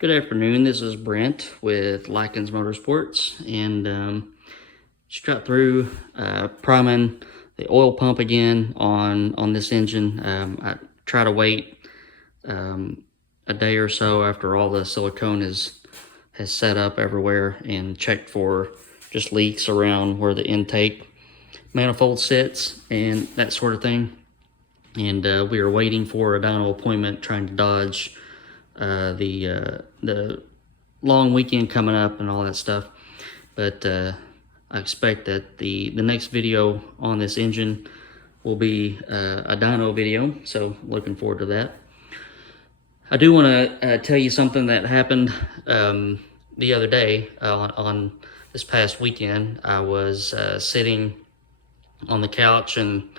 Good afternoon. This is Brent with Lykins Motorsports, and just got through priming the oil pump again on this engine. I try to wait a day or so after all the silicone has set up everywhere and check for just leaks around where the intake manifold sits and that sort of thing. And we were waiting for a dyno appointment, trying to dodge the long weekend coming up and all that stuff. But I expect that the next video on this engine will be a dyno video, so looking forward to that. I do want to tell you something that happened the other day on this past weekend. I was sitting on the couch and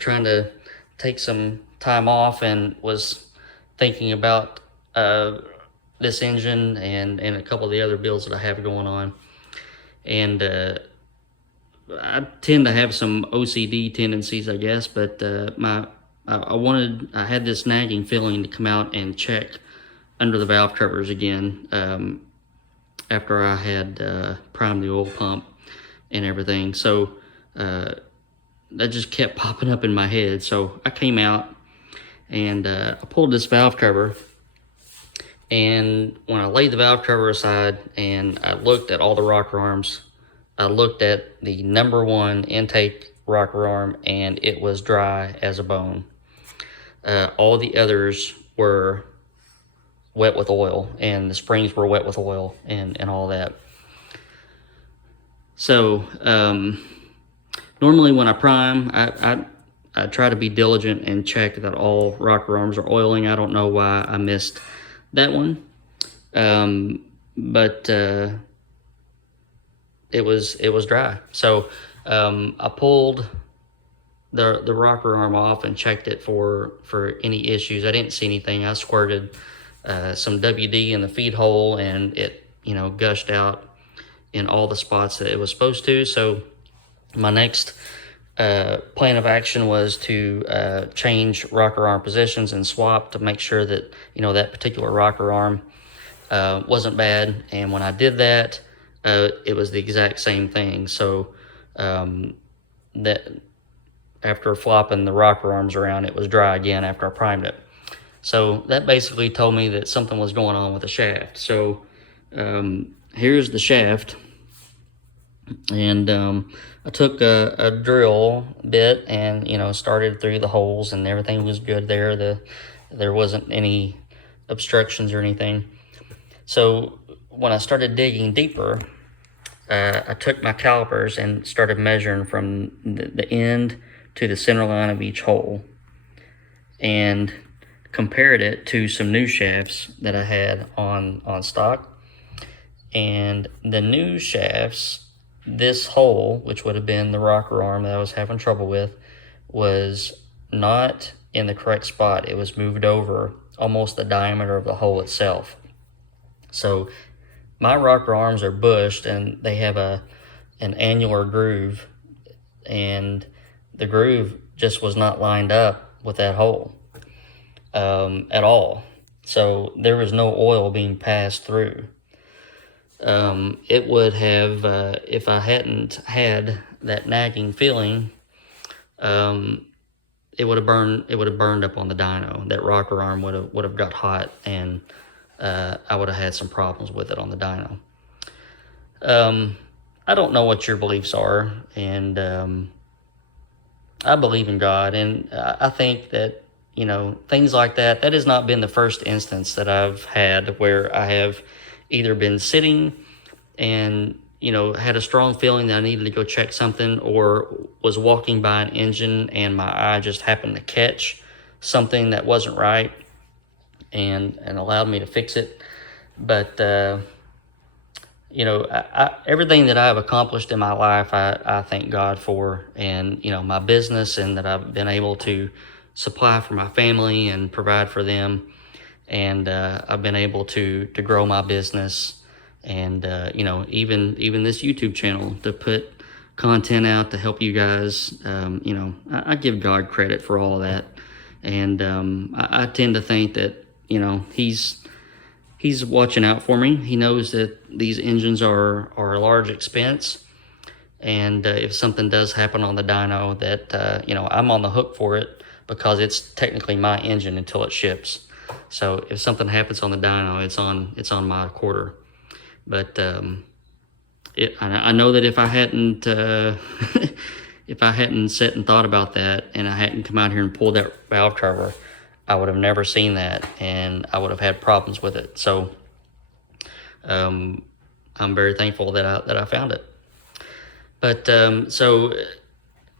trying to take some time off, and was thinking about this engine and a couple of the other builds that I have going on. And I tend to have some OCD tendencies, I guess, but I had this nagging feeling to come out and check under the valve covers again after I had primed the oil pump and everything. So that just kept popping up in my head. So I came out and I pulled this valve cover, and when I laid the valve cover aside and I looked at all the rocker arms, I looked at the number one intake rocker arm, and it was dry as a bone. All the others were wet with oil, and the springs were wet with oil and all that. So normally when I prime, I try to be diligent and check that all rocker arms are oiling. I don't know why I missed that one, but it was dry. So I pulled the rocker arm off and checked it for any issues. I didn't see anything. I squirted some WD in the feed hole, and it gushed out in all the spots that it was supposed to. So my next plan of action was to change rocker arm positions and swap to make sure that that particular rocker arm wasn't bad. And when I did that, it was the exact same thing. So that after flopping the rocker arms around, it was dry again after I primed it. So that basically told me that something was going on with the shaft. So here's the shaft, and I took a drill bit and started through the holes, and everything was good there. There wasn't any obstructions or anything. So when I started digging deeper, I took my calipers and started measuring from the end to the center line of each hole, and compared it to some new shafts that I had on stock. And the new shafts, this hole, which would have been the rocker arm that I was having trouble with, was not in the correct spot. It was moved over almost the diameter of the hole itself. So my rocker arms are bushed, and they have an annular groove, and the groove just was not lined up with that hole at all. So there was no oil being passed through. It would have, if I hadn't had that nagging feeling, it would have burned up on the dyno. That rocker arm would have got hot, and I would have had some problems with it on the dyno. I don't know what your beliefs are, and I believe in God, and I think that things like that has not been the first instance that I've had where I have either been sitting and had a strong feeling that I needed to go check something, or was walking by an engine and my eye just happened to catch something that wasn't right and allowed me to fix it. But everything that I've accomplished in my life, I thank God for, and my business, and that I've been able to supply for my family and provide for them, and I've been able to grow my business, and even this YouTube channel, to put content out to help you guys. I give God credit for all of that, and I tend to think that He's he's watching out for me. He knows that these engines are a large expense, and if something does happen on the dyno, that you know, I'm on the hook for it because it's technically my engine until it ships. So if something happens on the dyno, it's on my quarter. But I know that if I hadn't if I hadn't sat and thought about that, and I hadn't come out here and pulled that valve cover, I would have never seen that, and I would have had problems with it. So I'm very thankful that I found it. But so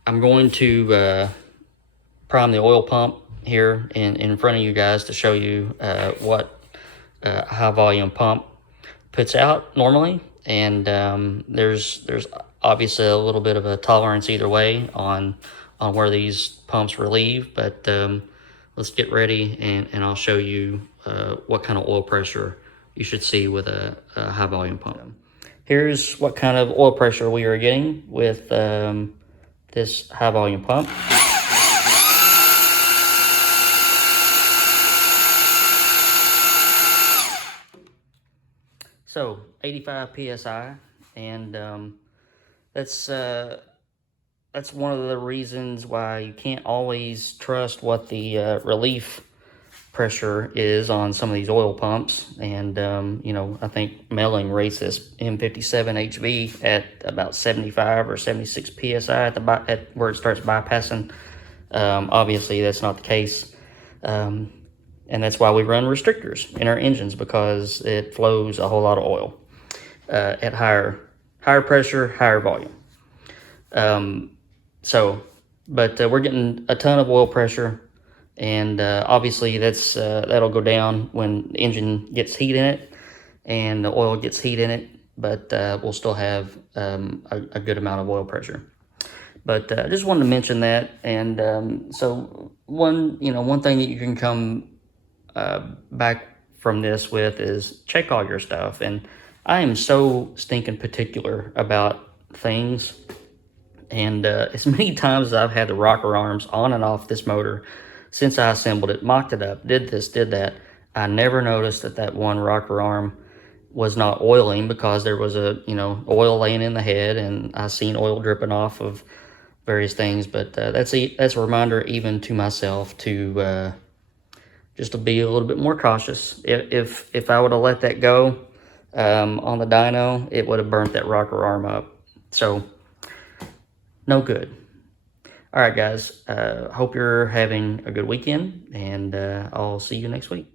I'm going to prime the oil pump here in front of you guys to show you what a high volume pump puts out normally. And there's obviously a little bit of a tolerance either way on where these pumps relieve, but let's get ready, and I'll show you what kind of oil pressure you should see with a high volume pump. Here's what kind of oil pressure we are getting with this high volume pump. So 85 psi, and that's one of the reasons why you can't always trust what the relief pressure is on some of these oil pumps. And you know, I think Melling rates this M57 HV at about 75 or 76 psi at where it starts bypassing. Obviously that's not the case, and that's why we run restrictors in our engines, because it flows a whole lot of oil at higher pressure, higher volume. But we're getting a ton of oil pressure, and obviously that'll go down when the engine gets heat in it and the oil gets heat in it, but we'll still have a good amount of oil pressure. But I just wanted to mention that. And so one thing that you can come back from this with is check all your stuff. And I am so stinking particular about things. And as many times as I've had the rocker arms on and off this motor since I assembled it, mocked it up, did this, did that, I never noticed that one rocker arm was not oiling, because there was oil laying in the head, and I seen oil dripping off of various things. But that's a reminder even to myself to just to be a little bit more cautious. If I would have let that go on the dyno, it would have burnt that rocker arm up. So no good. All right, guys. Hope you're having a good weekend, and I'll see you next week.